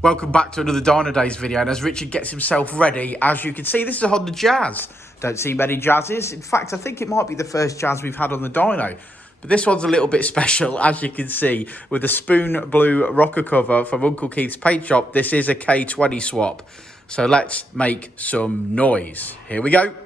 Welcome back to another Dynodaze video, and as Richard gets himself ready, as you can see, this is a Honda Jazz. Don't see many Jazzes. In fact, I think it might be the first Jazz we've had on the dyno. But this one's a little bit special, as you can see, with the spoon blue rocker cover from Uncle Keith's paint shop. This is a K20 swap. So let's make some noise. Here we go.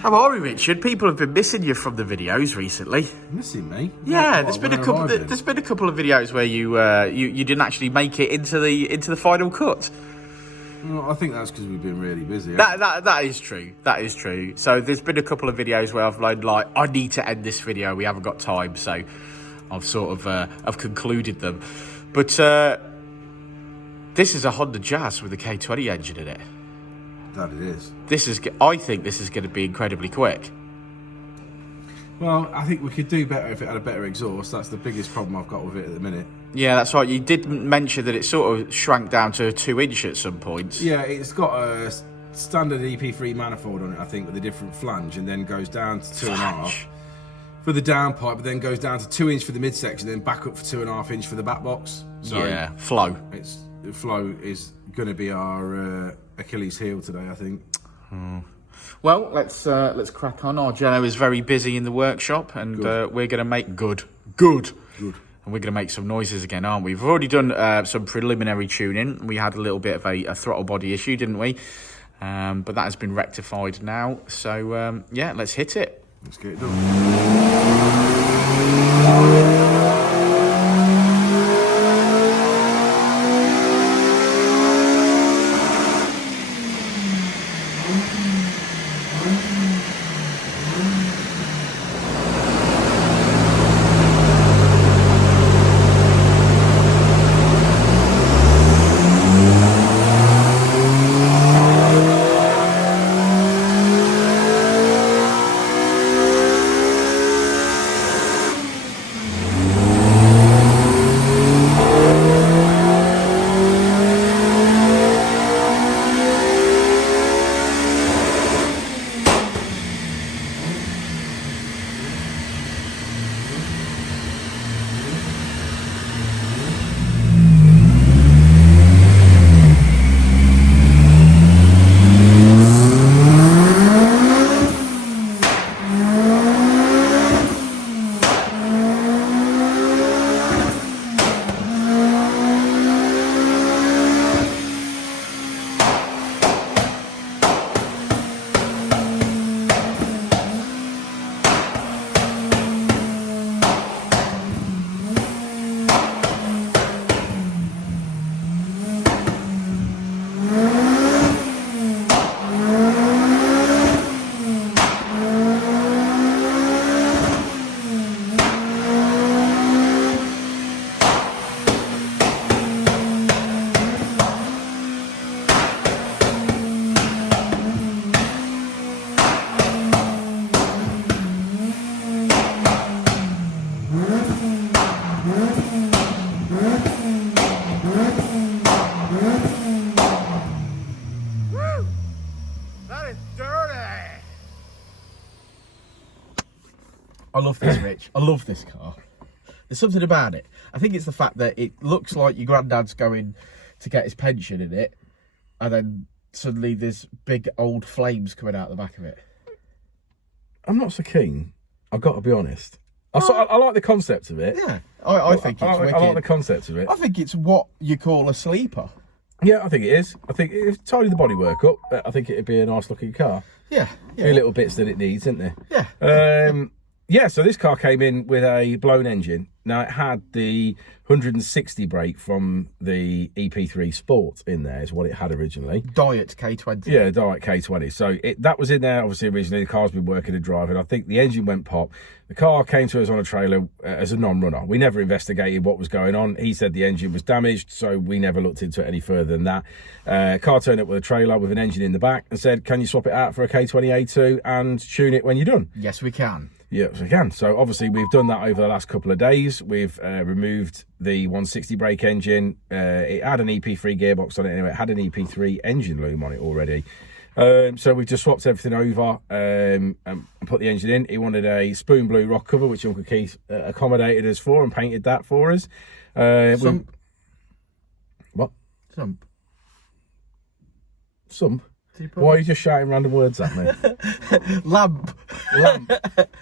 How are we, Richard? People have been missing you from the videos recently. Missing me? Yeah, there's been a couple of videos where you didn't actually make it into the final cut. Well, I think that's because we've been really busy. That is true. That is true. So there's been a couple of videos where I've like I need to end this video. We haven't got time, so I've sort of I've concluded them. But this is a Honda Jazz with a K20 engine in it. That it is. I think this is going to be incredibly quick. Well, I think we could do better if it had a better exhaust. That's the biggest problem I've got with it at the minute. Yeah, that's right. You did mention that it sort of shrank down to a 2-inch at some points. Yeah, it's got a standard EP3 manifold on it, I think, with a different flange, and then goes down to 2.5 for the downpipe, but then goes down to 2-inch for the midsection, then back up for 2.5-inch for the back box. So yeah, flow. The flow is going to be our Achilles heel today, I think. Well, let's crack on. Our Jello is very busy in the workshop, and we're going to make good. And we're going to make some noises again, aren't we? We've already done some preliminary tuning. We had a little bit of a throttle body issue, didn't we? But that has been rectified now. So, yeah, let's hit it. Let's get it done. I love this, Rich. I love this car. There's something about it. I think it's the fact that it looks like your granddad's going to get his pension in it, and then suddenly there's big old flames coming out the back of it. I'm not so keen. I've got to be honest. I like the concept of it. Yeah, I think it's wicked. I like the concept of it. I think it's what you call a sleeper. Yeah, I think it is. I think if tidy the bodywork up, I think it'd be a nice looking car. Yeah. A few little bits that it needs, isn't there? Yeah. Yeah, so this car came in with a blown engine. Now, it had the 160 brake from the EP3 Sport in there, is what it had originally. Diet K20. Yeah, Diet K20. So that was in there, obviously, originally. The car's been working and driving. I think the engine went pop. The car came to us on a trailer as a non-runner. We never investigated what was going on. He said the engine was damaged, so we never looked into it any further than that. Car turned up with a trailer with an engine in the back and said, can you swap it out for a K20A2 and tune it when you're done? Yes, we can. Yes, we can. So obviously we've done that over the last couple of days. We've removed the 160 brake engine. It had an EP3 gearbox on it anyway. It had an EP3 engine loom on it already. So we've just swapped everything over and put the engine in. He wanted a spoon blue rock cover, which Uncle Keith accommodated us for and painted that for us. Sump. What? Sump. Sump? Why are you just shouting random words at me? Lamp.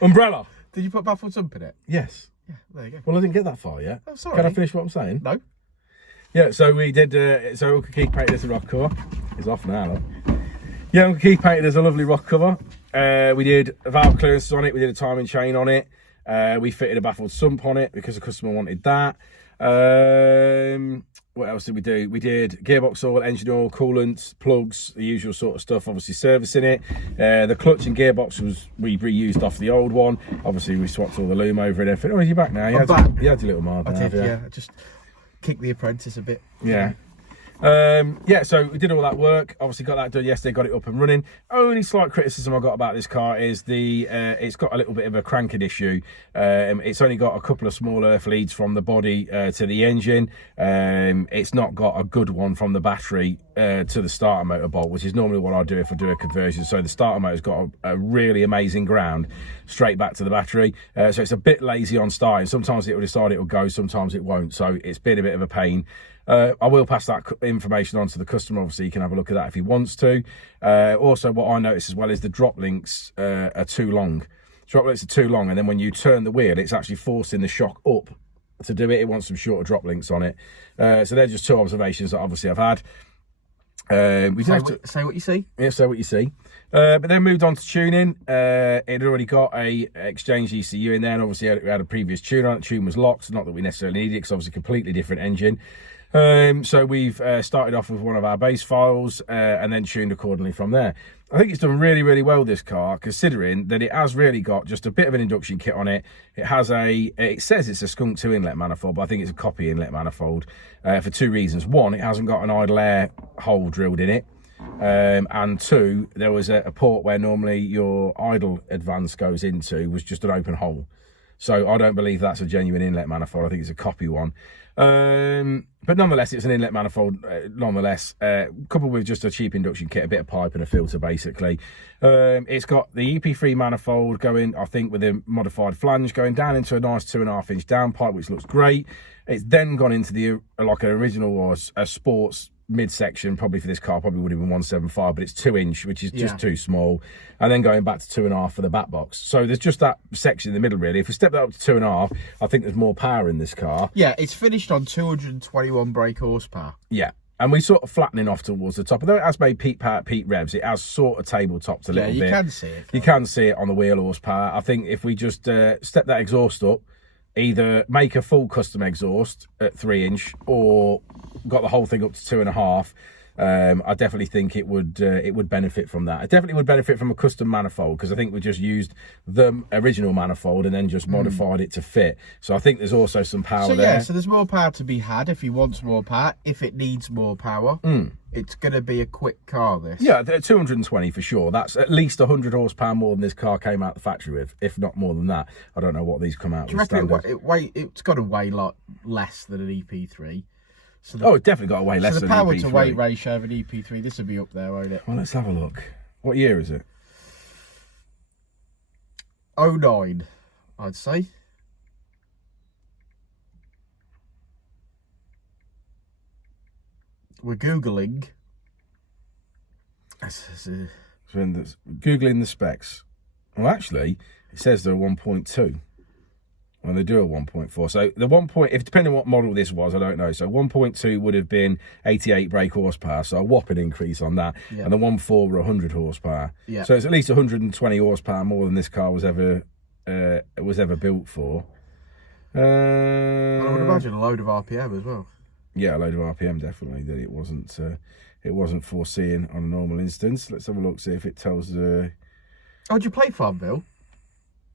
Umbrella. Did you put baffled sump in it? Yes. Yeah, there you go. Well, I didn't get that far yet. Oh, sorry. Can I finish what I'm saying? No. Yeah, so we did, so Uncle Keith painted us a rock cover. He's off now, look. Yeah, Uncle Keith painted us a lovely rock cover. We did valve clearances on it. We did a timing chain on it. We fitted a baffled sump on it because the customer wanted that. What else did we do? We did gearbox oil, engine oil, coolant, plugs, the usual sort of stuff, obviously servicing it. The clutch and gearbox we reused off the old one. Obviously, we swapped all the loom over and everything. Oh, you're back now. You had your little mark. I did, yeah. I just kicked the apprentice a bit. Yeah. Yeah, so we did all that work. Obviously got that done yesterday, got it up and running. Only slight criticism I got about this car is it's got a little bit of a cranking issue. It's only got a couple of small earth leads from the body to the engine. It's not got a good one from the battery to the starter motor bolt, which is normally what I do if I do a conversion. So the starter motor's got a really amazing ground straight back to the battery. So it's a bit lazy on starting. Sometimes it will decide it will go, sometimes it won't. So it's been a bit of a pain. I will pass that information on to the customer. Obviously, you can have a look at that if he wants to. Also, what I noticed as well is the drop links are too long. Drop links are too long, and then when you turn the wheel, it's actually forcing the shock up to do it. It wants some shorter drop links on it. So they're just two observations that obviously I've had. Say what you see. Yeah, say what you see. But then moved on to tuning. It had already got a exchange ECU in there, and obviously it had a previous tune on it. The tune was locked, not that we necessarily needed it, because obviously a completely different engine. So we've started off with one of our base files and then tuned accordingly from there. I think it's done really, really well, this car, considering that it has really got just a bit of an induction kit on it. It has it says it's a Skunk 2 inlet manifold, but I think it's a copy inlet manifold for two reasons. One, it hasn't got an idle air hole drilled in it. And two, there was a port where normally your idle advance goes into was just an open hole. So I don't believe that's a genuine inlet manifold. I think it's a copy one. But nonetheless, it's an inlet manifold, coupled with just a cheap induction kit, a bit of pipe and a filter, basically. It's got the EP3 manifold going, I think, with a modified flange going down into a nice 2.5 inch downpipe, which looks great. It's then gone into the like an original or a sports midsection, probably for this car, probably would have been 175, but it's 2 inch, which is just too small. And then going back to 2.5 for the back box. So there's just that section in the middle, really. If we step that up to 2.5, I think there's more power in this car. Yeah, it's finished on 221 brake horsepower. Yeah. And we're sort of flattening off towards the top. Although it has made peak power, peak revs, it has sort of tabletopped a little bit. Yeah, you can see it. You can see it on the wheel horsepower. I think if we just step that exhaust up, either make a full custom exhaust at 3 inch or got the whole thing up to 2.5, I definitely think it would benefit from that. It definitely would benefit from a custom manifold, because I think we just used the original manifold and then just modified it to fit. So I think there's also some power there. Yeah, so there's more power to be had if he wants more power. If it needs more power, it's going to be a quick car, this. Yeah, 220 for sure. That's at least 100 horsepower more than this car came out the factory with, if not more than that. I don't know what these come out with. Do you reckon it's got to weigh a lot less than an EP3? So it's definitely got to weigh less than an EP3. So the power to weight ratio of an EP3, this would be up there, won't it? Well, let's have a look. What year is it? 09. I'd say. We're Googling. So Googling the specs. Well, actually, it says they're a 1.2. When they do a 1.4. So the 1. If depending on what model this was, I don't know. So 1.2 would have been 88 brake horsepower, so a whopping increase on that. Yeah. And the 1.4 were 100 horsepower. Yeah. So it's at least 120 horsepower more than this car was ever built for. I would imagine a load of RPM as well. Yeah, a load of RPM definitely. That it wasn't foreseeing on a normal instance. Let's have a look, see if it tells the. Oh, do you play Farmville?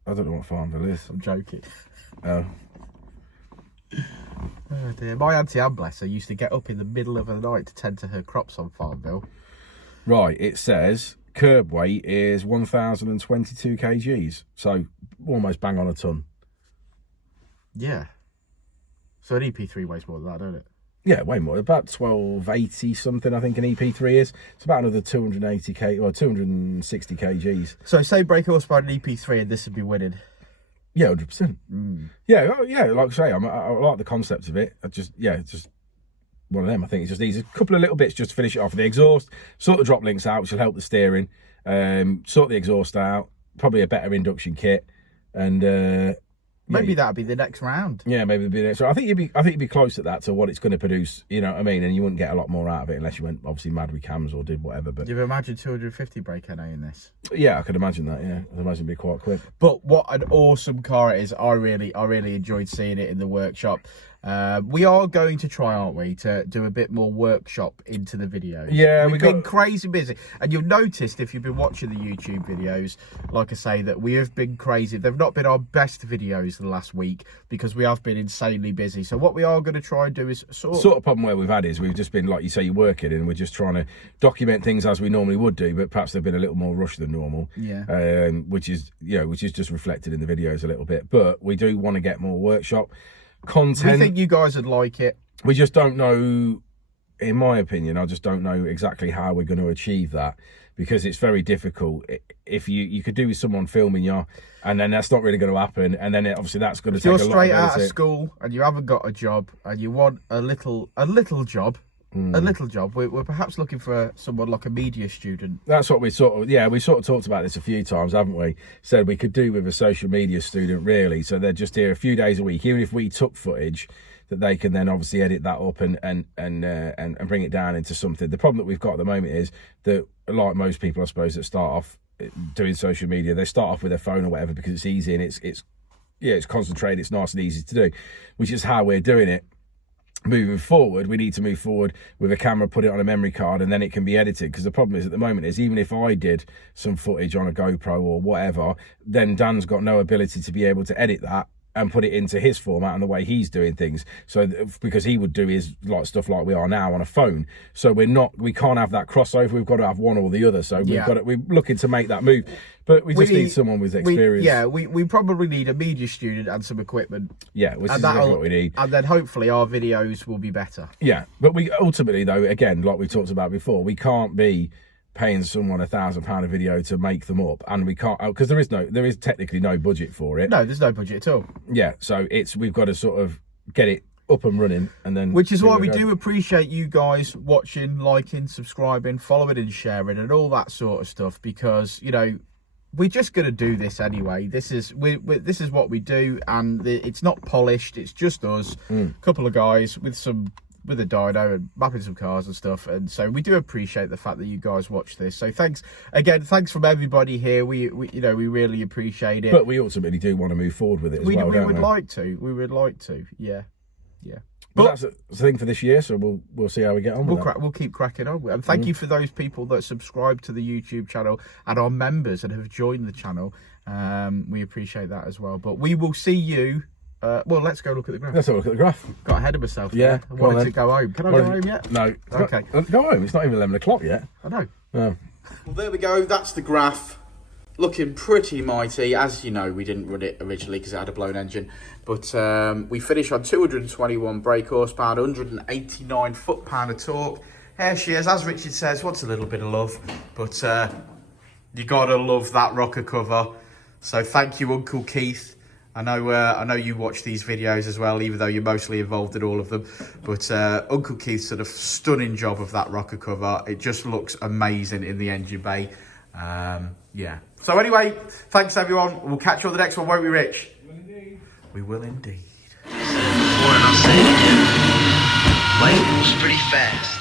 I don't know what Farmville is. I'm joking. Oh. Oh dear. My auntie Anne, bless her, used to get up in the middle of the night to tend to her crops on Farmville. Right, it says curb weight is 1,022 kgs, so almost bang on a ton. Yeah. So an EP3 weighs more than that, don't it? Yeah, way more. About 1280 something, I think an EP3 is. It's about another 280 or 260 kgs. So say brake horsepower an EP3 and this would be winning. Yeah, 100%. Yeah, like I say, I like the concept of it. Just one of them. I think it just needs a couple of little bits just to finish it off. The exhaust, sort the drop links out, which will help the steering. Sort the exhaust out. Probably a better induction kit, and maybe that'd be the next round. Yeah, maybe it'd be the next round. I think you'd be close at that to what it's going to produce. You know what I mean? And you wouldn't get a lot more out of it unless you went obviously mad with cams or did whatever. But you've imagined 250 brake NA in this? Yeah, I could imagine that. Yeah, I'd imagine it'd be quite quick. But what an awesome car it is! I really enjoyed seeing it in the workshop. We are going to try, aren't we, to do a bit more workshop into the videos. Yeah, we've been crazy busy, and you've noticed if you've been watching the YouTube videos, like I say, that we have been crazy. They've not been our best videos the last week because we have been insanely busy. So what we are going to try and do is sort of problem where we've had is we've just been, like you say, you're working and we're just trying to document things as we normally would do, but perhaps they've been a little more rushed than normal. Yeah. Which is just reflected in the videos a little bit. But we do want to get more workshop content. We think you guys would like it. We just don't know, in my opinion, I just don't know exactly how we're going to achieve that, because it's very difficult. If you could do with someone filming you, and then that's not really going to happen, and then obviously that's going to take a lot of You're straight out of school and you haven't got a job and you want a little job. A little job. We're perhaps looking for someone like a media student. That's what we sort of talked about this a few times, haven't we? Said we could do with a social media student, really. So they're just here a few days a week, even if we took footage that they can then obviously edit that up and bring it down into something. The problem that we've got at the moment is that, like most people, I suppose, that start off doing social media, they start off with their phone or whatever because it's easy and it's concentrated, it's nice and easy to do, which is how we're doing it. Moving forward, we need to move forward with a camera, put it on a memory card, and then it can be edited. Because the problem is at the moment is even if I did some footage on a GoPro or whatever, then Dan's got no ability to be able to edit that and put it into his format and the way he's doing things. So because he would do his stuff like we are now on a phone. So we can't have that crossover. We've got to have one or the other. So we're looking to make that move. But we just need someone with experience. We probably need a media student and some equipment. Yeah, which is exactly what we need. And then hopefully our videos will be better. Yeah, but we ultimately, though, again, like we talked about before, we can't be paying someone £1,000 a video to make them up, and we can't, because there is technically no budget for it. No, there's no budget at all. Yeah, so we've got to sort of get it up and running, and then which is why we do appreciate you guys watching, liking, subscribing, following and sharing and all that sort of stuff, because we're just going to do this anyway. This is what we do, and it's not polished, it's just us, a couple of guys with a dyno and mapping some cars and stuff. And so we do appreciate the fact that you guys watch this. So thanks from everybody here. We really appreciate it. But we ultimately do want to move forward with it as well. We would like to. Yeah. But that's the thing for this year, so we'll see how we get on with that. We'll keep cracking on. And thank you for those people that subscribe to the YouTube channel and are members and have joined the channel. We appreciate that as well. But we will see you. Well, let's go look at the graph. Let's have a look at the graph. Got ahead of myself. Yeah. I wanted to go home. Can I go home yet? No. Okay. Go home. It's not even 11 o'clock yet. I know. No. Well, there we go. That's the graph. Looking pretty mighty. As you know, we didn't run it originally because it had a blown engine. But we finished on 221 brake horsepower, 189 foot-pound of torque. Here she is. As Richard says, wants a little bit of love. But you got to love that rocker cover. So thank you, Uncle Keith. I know you watch these videos as well, even though you're mostly involved in all of them. But Uncle Keith's done a stunning job of that rocker cover. It just looks amazing in the engine bay. Yeah. So anyway, thanks everyone. We'll catch you on the next one, won't we, Rich? We will indeed. Life moves pretty fast.